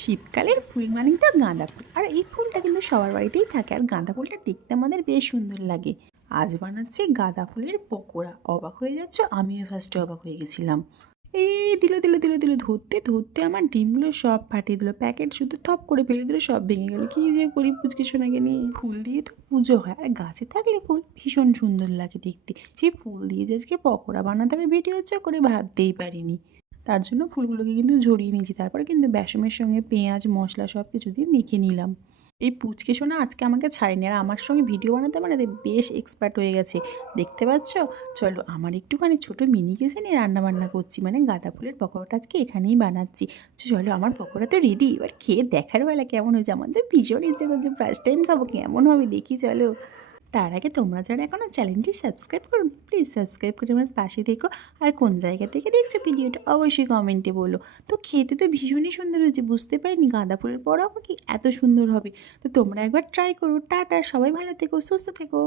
শীতকালের ফুল মানেই তো গাঁদা ফুল, আর এই ফুলটা কিন্তু সবার বাড়িতেই থাকে। আর গাঁদা ফুলটা দেখতে আমাদের বেশ সুন্দর লাগে। আজ বানাচ্ছি গাঁদা ফুলের পকোড়া। অবাক হয়ে যাচ্ছ? আমিও ফার্স্টে অবাক হয়ে গেছিলাম। এই দিল ধরতে ধরতে আমার ডিমগুলো সব ফাটিয়ে দিল। প্যাকেট শুধু থপ করে ফেলে দিল, সব ভেঙে গেল। কি যে করি পুচকে সোনাকে নিয়ে। ফুল দিয়ে তো পুজো হয়, আর গাছে থাকলে ফুল ভীষণ সুন্দর লাগে দেখতে। সেই ফুল দিয়ে যে আজকে পকোড়া বানাতে হবে ভিডিও করে ভাবতেই পারিনি। তার জন্য ফুলগুলোকে কিন্তু ঝরিয়ে নিয়েছি, তারপরে কিন্তু বেসমের সঙ্গে পেঁয়াজ মশলা সব কিছু দিয়ে মেখে নিলাম। এই পুচকে সোনা আজকে আমাকে ছাড়েনি, আর আমার সঙ্গে ভিডিও বানাতে বানাতে বেশ এক্সপার্ট হয়ে গেছে। দেখতে পাচ্ছ? চলো আমার একটুখানি ছোটো মিনি কিচেনে রান্না বান্না করছি, মানে গাঁদা ফুলের পকোড়াটা আজকে এখানেই বানাচ্ছি। চলো আমার পকোড়া তো রেডি, এবার খেয়ে দেখার বেলা কেমন হয়েছে। আমার তো ভীষণ ইচ্ছে করছে, ফার্স্ট টাইম খাবো, কেমন হবে দেখি চলো। তার আগে তোমরা যারা এখনও চ্যানেলটি সাবস্ক্রাইব করো, প্লিজ সাবস্ক্রাইব করে আমার পাশে দেখো। আর কোন জায়গা থেকে দেখছো ভিডিওটা অবশ্যই কমেন্টে বলো। তো খেতে তো ভীষণই সুন্দর হয়েছে, বুঝতে পারিনি গাঁদা ফুলের পরাও কি এত সুন্দর হবে। তো তোমরা একবার ট্রাই করো। টাটা, সবাই ভালো থেকো, সুস্থ থেকো।